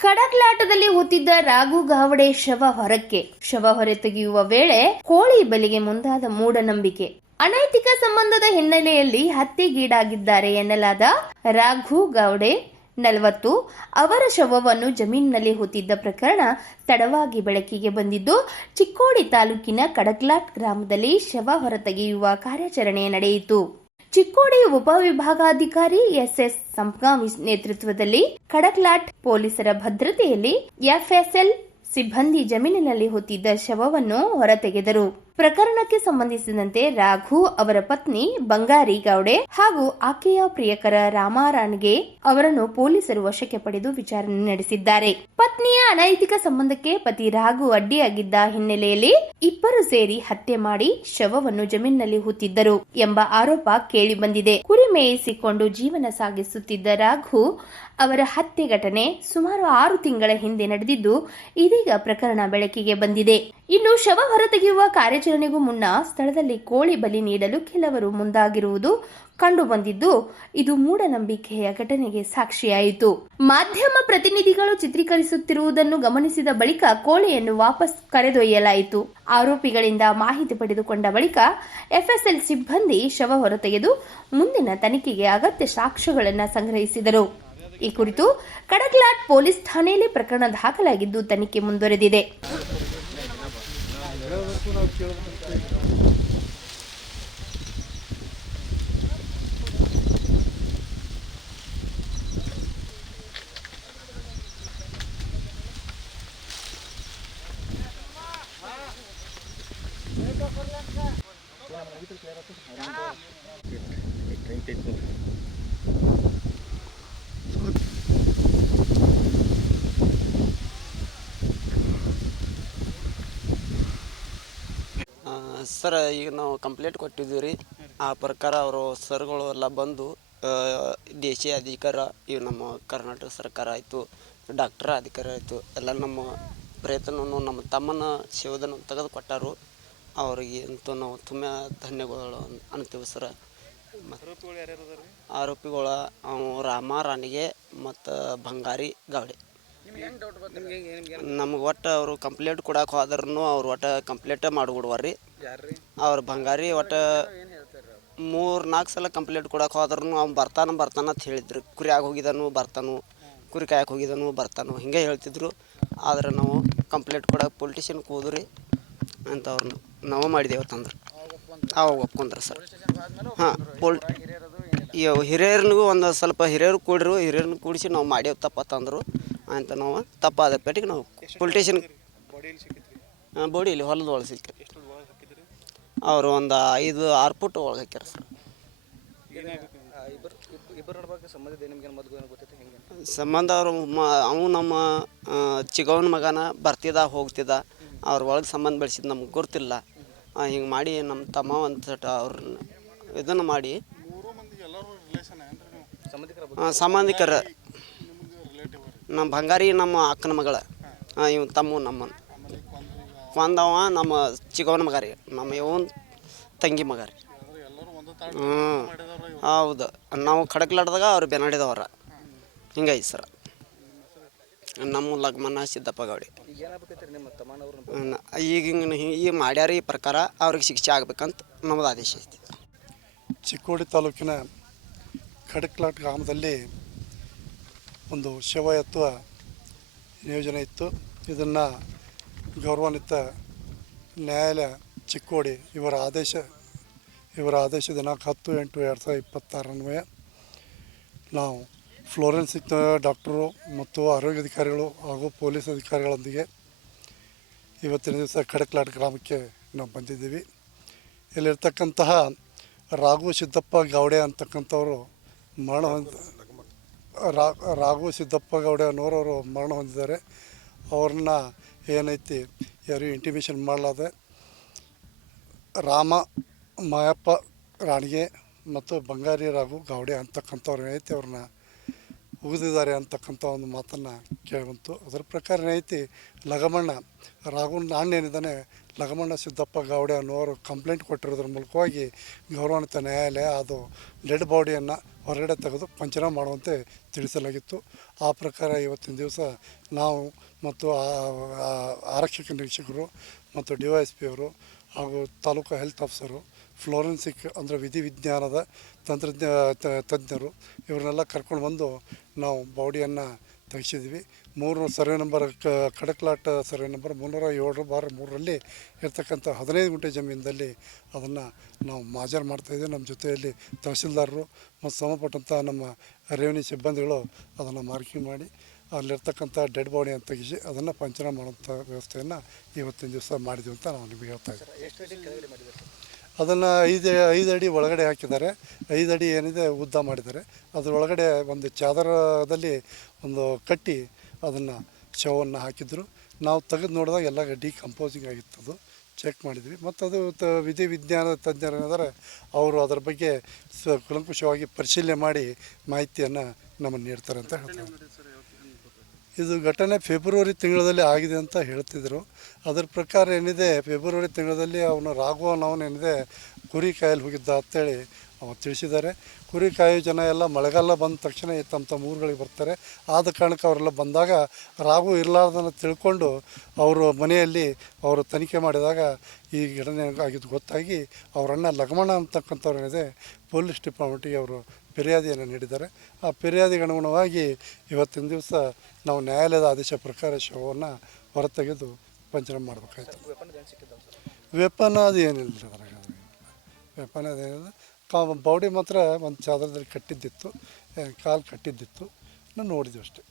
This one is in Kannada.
ಕಡಕ್ಲಾಟದಲ್ಲಿ ಹೂತಿದ್ದ ರಾಘು ಗಾವಡೆ ಶವ ಹೊರತೆಗೆಯುವ ವೇಳೆ ಕೋಳಿ ಬಲಿಗೆ ಮುಂದಾದ ಮೂಢನಂಬಿಕೆ. ಅನೈತಿಕ ಸಂಬಂಧದ ಹಿನ್ನೆಲೆಯಲ್ಲಿ ಹತ್ಯೆಗೀಡಾಗಿದ್ದಾರೆ ಎನ್ನಲಾದ ರಾಘು ಗಾವಡೆ 40 ಅವರ ಶವವನ್ನು ಜಮೀನಿನಲ್ಲಿ ಹೂತಿದ್ದ ಪ್ರಕರಣ ತಡವಾಗಿ ಬೆಳಕಿಗೆ ಬಂದಿದ್ದು, ಚಿಕ್ಕೋಡಿ ತಾಲೂಕಿನ ಕಡಕ್ಲಾಟ್ ಗ್ರಾಮದಲ್ಲಿ ಶವ ಹೊರತೆಗೆಯುವ ಕಾರ್ಯಾಚರಣೆ ನಡೆಯಿತು. ಚಿಕ್ಕೋಡಿ ಉಪವಿಭಾಗಾಧಿಕಾರಿ ಎಸ್ಎಸ್ ಸಂಪ್ಗಾಮಿ ನೇತೃತ್ವದಲ್ಲಿ ಕಡಕ್ಲಾಟ್ ಪೊಲೀಸರ ಭದ್ರತೆಯಲ್ಲಿ ಎಫ್ಎಸ್ಎಲ್ ಸಿಬ್ಬಂದಿ ಜಮೀನಿನಲ್ಲಿ ಹೂತಿದ್ದ ಶವವನ್ನು ಹೊರತೆಗೆದರು. ಪ್ರಕರಣಕ್ಕೆ ಸಂಬಂಧಿಸಿದಂತೆ ರಾಘು ಅವರ ಪತ್ನಿ ಬಂಗಾರಿ ಗೌಡೆ ಹಾಗೂ ಆಕೆಯ ಪ್ರಿಯಕರ ರಾಮಾರಾಣ್ಗೆ ಅವರನ್ನು ಪೊಲೀಸರು ವಶಕ್ಕೆ ಪಡೆದು ವಿಚಾರಣೆ ನಡೆಸಿದ್ದಾರೆ. ಪತ್ನಿಯ ಅನೈತಿಕ ಸಂಬಂಧಕ್ಕೆ ಪತಿ ರಾಘು ಅಡ್ಡಿಯಾಗಿದ್ದ ಹಿನ್ನೆಲೆಯಲ್ಲಿ ಇಬ್ಬರು ಸೇರಿ ಹತ್ಯೆ ಮಾಡಿ ಶವವನ್ನು ಜಮೀನಿನಲ್ಲಿ ಹೂತಿದ್ದರು ಎಂಬ ಆರೋಪ ಕೇಳಿ ಬಂದಿದೆ. ಕುರಿ ಮೇಯಿಸಿಕೊಂಡು ಜೀವನ ಸಾಗಿಸುತ್ತಿದ್ದ ರಾಘು ಅವರ ಹತ್ಯೆ ಘಟನೆ ಸುಮಾರು 6 ತಿಂಗಳ ಹಿಂದೆ ನಡೆದಿದ್ದು, ಇದೀಗ ಪ್ರಕರಣ ಬೆಳಕಿಗೆ ಬಂದಿದೆ. ಇನ್ನು ಶವ ಹೊರತೆಗೆಯುವ ಕಾರ್ಯಾಚರಣೆಗೂ ಮುನ್ನ ಸ್ಥಳದಲ್ಲಿ ಕೋಳಿ ಬಲಿ ನೀಡಲು ಕೆಲವರು ಮುಂದಾಗಿರುವುದು ಕಂಡು ಬಂದಿದ್ದು, ಇದು ಮೂಢನಂಬಿಕೆಯ ಘಟನೆಗೆ ಸಾಕ್ಷಿಯಾಯಿತು. ಮಾಧ್ಯಮ ಪ್ರತಿನಿಧಿಗಳು ಚಿತ್ರೀಕರಿಸುತ್ತಿರುವುದನ್ನು ಗಮನಿಸಿದ ಬಳಿಕ ಕೋಳಿಯನ್ನು ವಾಪಸ್ ಕರೆದೊಯ್ಯಲಾಯಿತು. ಆರೋಪಿಗಳಿಂದ ಮಾಹಿತಿ ಪಡೆದುಕೊಂಡ ಬಳಿಕ ಎಫ್ಎಸ್ಎಲ್ ಸಿಬ್ಬಂದಿ ಶವ ಹೊರತೆಗೆದು ಮುಂದಿನ ತನಿಖೆಗೆ ಅಗತ್ಯ ಸಾಕ್ಷ್ಯಗಳನ್ನು ಸಂಗ್ರಹಿಸಿದರು. ಈ ಕುರಿತು ಕಡಕ್ಲಾಟ್ ಪೊಲೀಸ್ ಠಾಣೆಯಲ್ಲಿ ಪ್ರಕರಣ ದಾಖಲಾಗಿದ್ದು ತನಿಖೆ ಮುಂದುವರೆದಿದೆ. ಸರ್, ಈಗ ನಾವು ಕಂಪ್ಲೇಂಟ್ ಕೊಟ್ಟಿದ್ದೀವಿ ರೀ. ಆ ಪ್ರಕಾರ ಅವರು ಸರ್ಗಳು ಎಲ್ಲ ಬಂದು ದೇಶೀಯ ಅಧಿಕಾರ, ಇವು ನಮ್ಮ ಕರ್ನಾಟಕ ಸರ್ಕಾರ ಆಯಿತು, ಡಾಕ್ಟರ್ ಅಧಿಕಾರಿ ಆಯಿತು, ಎಲ್ಲ ನಮ್ಮ ಪ್ರಯತ್ನವನ್ನು ನಮ್ಮ ತಮ್ಮನ ಶವವನ್ನು ತೆಗೆದು ಕೊಟ್ಟರು. ಅವರಿಗೆ ಅಂತೂ ನಾವು ತುಂಬ ಧನ್ಯಗಳು ಅಂತೀವಿ ಸರ್. ಆರೋಪಿಗಳು ರಾಮಾರಾಣಿಗೆ ಮತ್ತು ಬಂಗಾರಿ ಗೌಡೆ. ನಮ್ಗೆ ಒಟ್ಟು ಅವರು ಕಂಪ್ಲೇಂಟ್ ಕೊಡಕ್ಕೆ ಹೋದ್ರೂ ಅವ್ರು ಒಟ್ಟು ಕಂಪ್ಲೇಂಟೇ ಮಾಡಿಬಿಡುವಾರ್ರಿ. ಅವ್ರು ಬಂಗಾರಿ ಒಟ್ಟು 3-4 ಸಲ ಕಂಪ್ಲೇಂಟ್ ಕೊಡಕ್ಕೆ ಹೋದ್ರೂ ಅವ್ನು ಬರ್ತಾನೆ ಅಂತ ಹೇಳಿದ್ರು. ಕುರಿಯಾಗಿ ಹೋಗಿದ್ದಾನು ಬರ್ತಾನು, ಕುರಿ ಕಾಯಕ್ಕೆ ಹೋಗಿದ್ದಾನು ಬರ್ತಾನು, ಹಿಂಗೆ ಹೇಳ್ತಿದ್ರು. ಆದರೆ ನಾವು ಕಂಪ್ಲೇಂಟ್ ಕೊಡಕ್ಕೆ ಪೊಲಿಟಿಷನ್ಗೆ ಹೋದ್ರಿ ಅಂತ ಅವ್ರನ್ನ ನಾವು ಮಾಡಿದ್ದೇವೆ ತಂದ್ರೆ ಅವಾಗ ಒಪ್ಕೊಂಡ್ರೆ ಸರ್. ಹಾಂ, ಹಿರಿಯರ್ನಿಗೂ ಒಂದು ಸ್ವಲ್ಪ ಹಿರಿಯರು ಕೂಡಿರು, ಹಿರಿಯರನ್ನ ಕೂಡಿಸಿ ನಾವು ಮಾಡ್ಯೇವು ತಪ್ಪತ್ತಂದರು ಅಂತ ನಾವು ತಪ್ಪಾದ ಪೇಟಿಗೆ ನಾವು ಪೊಲಿಟಿಷನ್ ಬೋಡಿ ಇಲ್ಲಿ ಹೊಲದ ಒಳಗೆ ಸಿಕ್ಕಿ ಅವರು ಒಂದು 5-6 ಫುಟ್ ಒಳಗೆ ಹಾಕ್ಯಾರ ಸರ್. ಸಂಬಂಧ ಅವು ನಮ್ಮ ಚಿಗವನ ಮಗನ ಬರ್ತಿದ್ದ ಹೋಗ್ತಿದ್ದ, ಅವ್ರ ಒಳಗೆ ಸಂಬಂಧ ಬೆಳೆಸಿದ್ದು ನಮ್ಗೆ ಗೊತ್ತಿಲ್ಲ. ಹಿಂಗೆ ಮಾಡಿ ನಮ್ಮ ತಮ್ಮ ಒಂದು ಸಟ ಅವ್ರನ್ನ ಇದನ್ನು ಮಾಡಿ ಸಂಬಂಧಿಕರ ನಮ್ಮ ಬಂಗಾರಿ ನಮ್ಮ ಅಕ್ಕನ ಮಗಳ, ಇವ್ ತಮ್ಮ ನಮ್ಮನ್ನು ಒಂದವ ನಮ್ಮ ಚಿಗವನ ಮಗ ರೀ, ನಮ್ಮ ಇವನ್ ತಂಗಿ ಮಗ ರೀ. ಹೌದು, ನಾವು ಖಡಕ್ಲಾಡ್ದಾಗ ಅವ್ರು ಬೆನಾಡಿದವ್ರ. ಹಿಂಗೈತಿ ಸರ್. ನಮ್ಮ ಲಗ್ಮನ ಸಿದ್ದಪ್ಪ ಗೌಡಿ. ಈಗ ಮಾಡ್ಯಾರ. ಈ ಪ್ರಕಾರ ಅವ್ರಿಗೆ ಶಿಕ್ಷೆ ಆಗ್ಬೇಕಂತ ನಮ್ಮದು ಆದೇಶ ಐತಿ. ಚಿಕ್ಕೋಡಿ ತಾಲೂಕಿನ ಕಡಕ್ಲಾಟ್ ಗ್ರಾಮದಲ್ಲಿ ಒಂದು ಶವ ಎತ್ತುವ ಯೋಜನೆ ಇತ್ತು. ಇದನ್ನು ಗೌರವಾನ್ವಿತ ನ್ಯಾಯಾಲಯ ಚಿಕ್ಕೋಡಿ ಇವರ ಆದೇಶ ದಿನಾಂಕ 10/8/2026 ನಾವು ಫ್ಲೋರೆನ್ಸಿಕ್ ಡಾಕ್ಟರು ಮತ್ತು ಆರೋಗ್ಯ ಅಧಿಕಾರಿಗಳು ಹಾಗೂ ಪೊಲೀಸ್ ಅಧಿಕಾರಿಗಳೊಂದಿಗೆ ಇವತ್ತಿನ ದಿವಸ ಕಡಕ್ಲಾಟ್ ಗ್ರಾಮಕ್ಕೆ ನಾವು ಬಂದಿದ್ದೀವಿ. ಇಲ್ಲಿರ್ತಕ್ಕಂತಹ ರಾಘು ಸಿದ್ದಪ್ಪ ಗೌಡೆ ಅಂತಕ್ಕಂಥವರು ರಾಘು ಸಿದ್ದಪ್ಪ ಗೌಡೆ ಅನ್ನೋರವರು ಮರಣ ಹೊಂದಿದ್ದಾರೆ. ಅವ್ರನ್ನ ಏನೈತಿ ಯಾರು ಇಂಟಿಮೇಷನ್ ಮಾಡಲಾದೆ ರಾಮ ಮಾಯಪ್ಪ ರಾಣಿಗೆ ಮತ್ತು ಬಂಗಾರಿ ರಾಘು ಗೌಡೆ ಅಂತಕ್ಕಂಥವ್ರು ಏನೈತಿ ಅವ್ರನ್ನ ಉಗಿದಿದ್ದಾರೆ ಅಂತಕ್ಕಂಥ ಒಂದು ಮಾತನ್ನು ಕೇಳಿಬಂತು. ಅದರ ಪ್ರಕಾರ ಏನೈತಿ ಲಗಮಣ್ಣ ರಾಘು ಅಣ್ಣ ಏನಿದ್ದಾನೆ ಲಗಮಣ್ಣ ಸಿದ್ದಪ್ಪ ಗೌಡೆ ಅನ್ನೋರು ಕಂಪ್ಲೇಂಟ್ ಕೊಟ್ಟಿರೋದ್ರ ಮೂಲಕವಾಗಿ ಗೌರವಾನ್ವಿತ ನ್ಯಾಯಾಲಯ ಅದು ಡೆಡ್ ಬಾಡಿಯನ್ನು ಹೊರಗಡೆ ತೆಗೆದು ಪಂಚನಾಮ ಮಾಡುವಂತೆ ತಿಳಿಸಲಾಗಿತ್ತು. ಆ ಪ್ರಕಾರ ಇವತ್ತಿನ ದಿವಸ ನಾವು ಮತ್ತು ಆರಕ್ಷಕ ನಿರೀಕ್ಷಕರು ಮತ್ತು DYSP ಅವರು ಹಾಗೂ ತಾಲೂಕು ಹೆಲ್ತ್ ಆಫೀಸರು, ಫ್ಲೋರೆನ್ಸಿಕ್ ಅಂದರೆ ವಿಧಿವಿಜ್ಞಾನದ ತಜ್ಞರು ಇವ್ರನ್ನೆಲ್ಲ ಕರ್ಕೊಂಡು ಬಂದು ನಾವು ಬಾಡಿಯನ್ನು ತೆಗೆಸಿದ್ವಿ. 3 ಸರ್ವೆ ನಂಬರ್ ಕಡಕ್ಲಾಟ್ ಸರ್ವೆ ನಂಬರ್ 307/3ರಲ್ಲಿ ಇರ್ತಕ್ಕಂಥ 15 ಗುಂಟೆ ಜಮೀನಿನಲ್ಲಿ ಅದನ್ನು ನಾವು ಮಾಜರ್ ಮಾಡ್ತಾಯಿದ್ದೀವಿ. ನಮ್ಮ ಜೊತೆಯಲ್ಲಿ ತಹಸೀಲ್ದಾರರು ಮತ್ತು ಸಂಬಂಧಪಟ್ಟಂಥ ನಮ್ಮ ರೆವಿನ್ಯೂ ಸಿಬ್ಬಂದಿಗಳು ಅದನ್ನು ಮಾರ್ಕಿಂಗ್ ಮಾಡಿ ಅಲ್ಲಿರ್ತಕ್ಕಂಥ ಡೆಡ್ ಬಾಡಿಯನ್ನು ತೆಗೆಸಿ ಅದನ್ನು ಪಂಚನಾಮ ಮಾಡುವಂಥ ವ್ಯವಸ್ಥೆಯನ್ನು ಇವತ್ತಿನ ದಿವಸ ಮಾಡಿದ್ವಿ ಅಂತ ನಾವು ನಿಮಗೆ ಹೇಳ್ತಾ ಇದ್ದೀವಿ. ಅದನ್ನು 5 ಅಡಿ ಒಳಗಡೆ ಹಾಕಿದ್ದಾರೆ. 5 ಅಡಿ ಏನಿದೆ ಉದ್ದ ಮಾಡಿದ್ದಾರೆ. ಅದರೊಳಗಡೆ ಒಂದು ಚಾದರದಲ್ಲಿ ಒಂದು ಕಟ್ಟಿ ಅದನ್ನು ಶವವನ್ನು ಹಾಕಿದ್ರು. ನಾವು ತೆಗೆದು ನೋಡಿದಾಗ ಎಲ್ಲ ಡಿಕಂಪೋಸಿಂಗ್ ಆಗಿತ್ತು. ಚೆಕ್ ಮಾಡಿದ್ವಿ ಮತ್ತು ಅದು ವಿಧಿವಿಜ್ಞಾನದ ತಜ್ಞರೇನಿದ್ದಾರೆ ಅವರು ಅದರ ಬಗ್ಗೆ ಕೂಲಂಕುಷವಾಗಿ ಪರಿಶೀಲನೆ ಮಾಡಿ ಮಾಹಿತಿಯನ್ನು ನಮಗೆ ನೀಡ್ತಾರೆ ಅಂತ ಹೇಳ್ತಾರೆ. ಇದು ಘಟನೆ ಫೆಬ್ರವರಿ ತಿಂಗಳಲ್ಲಿ ಆಗಿದೆ ಅಂತ ಹೇಳ್ತಿದ್ರು. ಅದರ ಪ್ರಕಾರ ಏನಿದೆ ಫೆಬ್ರವರಿ ತಿಂಗಳಲ್ಲಿ ಅವನು ರಾಘು ಅನ್ನೋನೇನಿದೆ ಕುರಿ ಕಾಯಲ್ಲಿ ಹೋಗಿದ್ದ ಅಂತೇಳಿ ಅವ್ರು ತಿಳಿಸಿದ್ದಾರೆ. ಕುರಿ ಕಾಯೋ ಜನ ಎಲ್ಲ ಮಳೆಗಾಲ ಬಂದ ತಕ್ಷಣ ತಮ್ಮ ಊರುಗಳಿಗೆ ಬರ್ತಾರೆ. ಆದ ಕಾರಣಕ್ಕೆ ಅವರೆಲ್ಲ ಬಂದಾಗ ರಾಘು ಇರಲಾರ್ದನ್ನು ತಿಳ್ಕೊಂಡು ಅವರು ಮನೆಯಲ್ಲಿ ಅವರು ತನಿಖೆ ಮಾಡಿದಾಗ ಈ ಘಟನೆ ಆಗಿದ್ದು ಗೊತ್ತಾಗಿ ಅವರನ್ನು ಲಗಮಣ ಅಂತಕ್ಕಂಥವ್ರೇನಿದೆ ಪೊಲೀಸ್ ಡಿಪಾರ್ಟ್ಮೆಂಟಿಗೆ ಅವರು ಫಿರ್ಯಾದಿಯನ್ನು ನೀಡಿದ್ದಾರೆ. ಆ ಫಿರ್ಯಾದಿಗೆ ಅನುಗುಣವಾಗಿ ಇವತ್ತಿನ ದಿವಸ ನಾವು ನ್ಯಾಯಾಲಯದ ಆದೇಶ ಪ್ರಕಾರ ಶವವನ್ನು ಹೊರತೆಗೆದು ಪಂಚನಾಮ ಮಾಡಬೇಕಾಯ್ತು. ವೆಪನ್ ಅದು ಏನಿಲ್ಲ ಅದ್ರಾಗ, ವೆಪನ್ ಅದೇನಿಲ್ಲ. ಬಾಡಿ ಮಾತ್ರ ಒಂದು ಚಾದರದಲ್ಲಿ ಕಟ್ಟಿದ್ದಿತ್ತು, ಕಾಲು ಕಟ್ಟಿದ್ದಿತ್ತು, ನಾವು ನೋಡಿದ್ವಿ ಅಷ್ಟೇ.